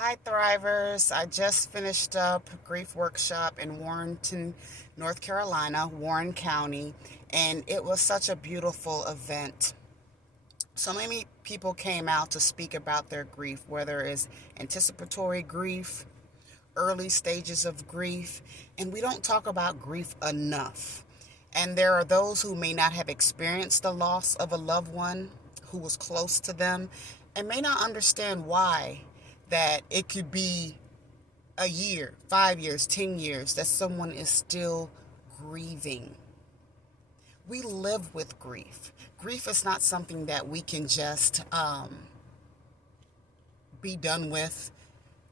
Hi, Thrivers. I just finished up grief workshop in Warrenton, North Carolina, Warren County, and it was such a beautiful event. So many people came out to speak about their grief, whether it's anticipatory grief, early stages of grief, and we don't talk about grief enough. And there are those who may not have experienced the loss of a loved one who was close to them and may not understand why that it could be a year, 5 years, 10 years that someone is still grieving. We live with grief. Grief is not something that we can just be done with.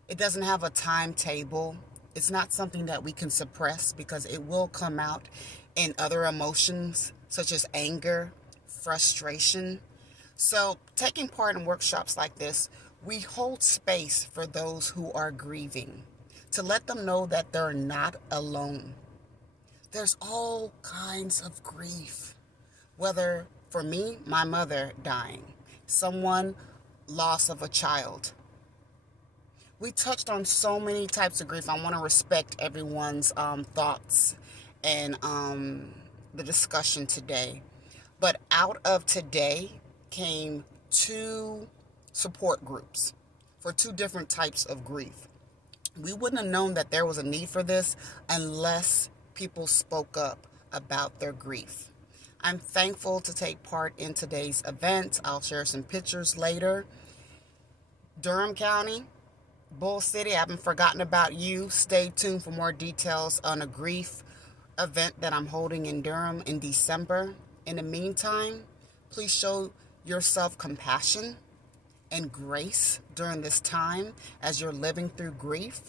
It doesn't have a timetable. It's not something that we can suppress because it will come out in other emotions such as anger, frustration. So, taking part in workshops like this, we hold space for those who are grieving to let them know that they're not alone. There's all kinds of grief, whether for me, my mother dying, someone loss of a child. We touched on so many types of grief. I want to respect everyone's thoughts and the discussion today. But out of today came two support groups for two different types of grief. We wouldn't have known that there was a need for this unless people spoke up about their grief. I'm thankful to take part in today's event. I'll share some pictures later. Durham County, Bull City, I haven't forgotten about you. Stay tuned for more details on a grief event that I'm holding in Durham in December. In the meantime, please show yourself compassion and grace during this time as you're living through grief.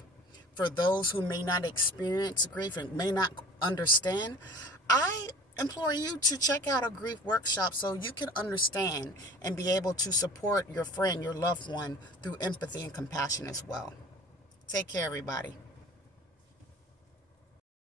For those who may not experience grief and may not understand, I implore you to check out a grief workshop so you can understand and be able to support your friend, your loved one through empathy and compassion as well. Take care, everybody.